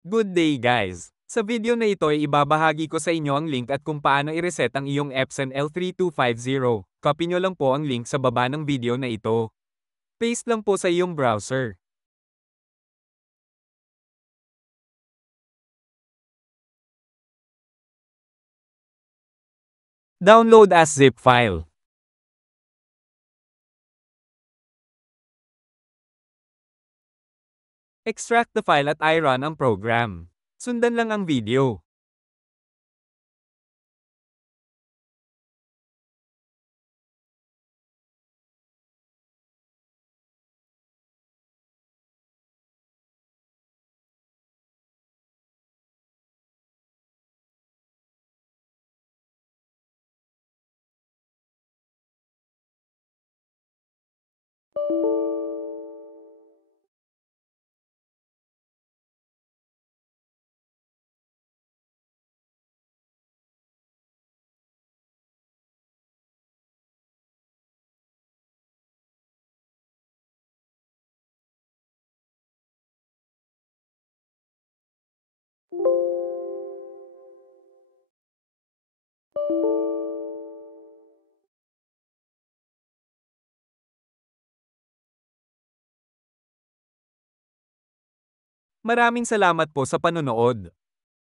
Good day guys! Sa video na ito ay ibabahagi ko sa inyo ang link at kung paano i-reset ang iyong Epson L3250. Copy nyo lang po ang link sa baba ng video na ito. Paste lang po sa iyong browser. Download as zip file. Extract the file at i-run ang program. Sundan lang ang video. Maraming salamat po sa panonood.